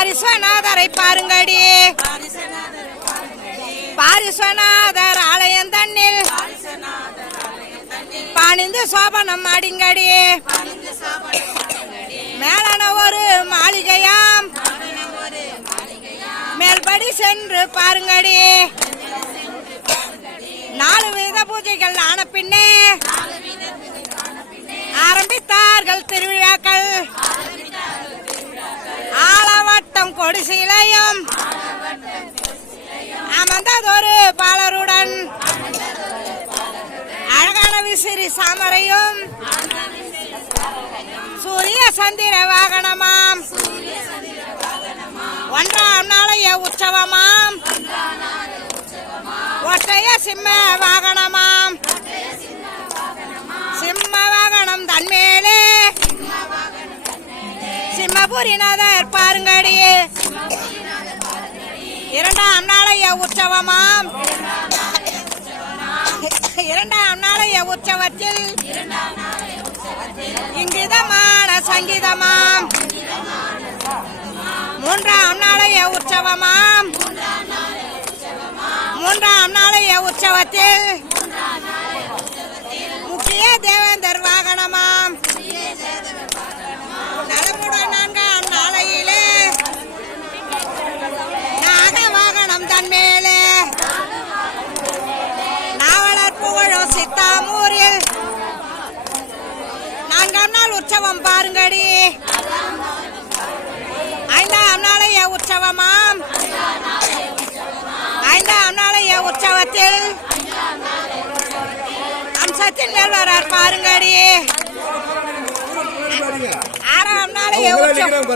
பாரிஸ்வநாதரை பாருங்கடி. பாரிஸ்வநாதர் ஆலயம் தன்னில் பணிந்து சோபனம் அடிங்கடி. மேலான ஒரு மாளிகையாம் மேல்படி சென்று பாருங்கடி. 4 வித பூஜைகள் ஆன பின்னே ஆரம்பித்தார்கள் திருவிழாக்கள். ஆலவட்டம் கொடிசிலையும் அமர்ந்ததொரு பாலருடன் அழகான விசிறி சாமரையும் சூரிய சந்திர வாகனமாம். 1ஆம் நாளைய உற்சவமாம். ஒற்றைய சிம்ம வாகனமாம். சிம்ம வாகனம் தன்மேலே சிம்மபுரிநாதர் பாருங்கடி. 2ஆம் நாளைய உற்சவமாம். 2ஆம் நாளைய உற்சவத்தில் இங்கிதமான சங்கீதமாம். 3ஆம் நாளைய உற்சவமாம். 3ஆம் நாளைய உற்சவத்தில் முக்கிய தேவேந்தர் வாகனமாம். நலமுடன் 4ஆம் நாளையிலே நாக வாகனம் தன்மேலே நாவலர் புகழும் சித்தாமூரில் 4ஆம் நாள் உற்சவம் பாருங்கடி. 5ஆம் நாளைய உற்சவமாம். 5ஆம் நாளைய உற்சவத்தில் அம்சத்தின் மேல்வரார் பாருங்கடி. 6ஆம் நாளைய உற்சவம்.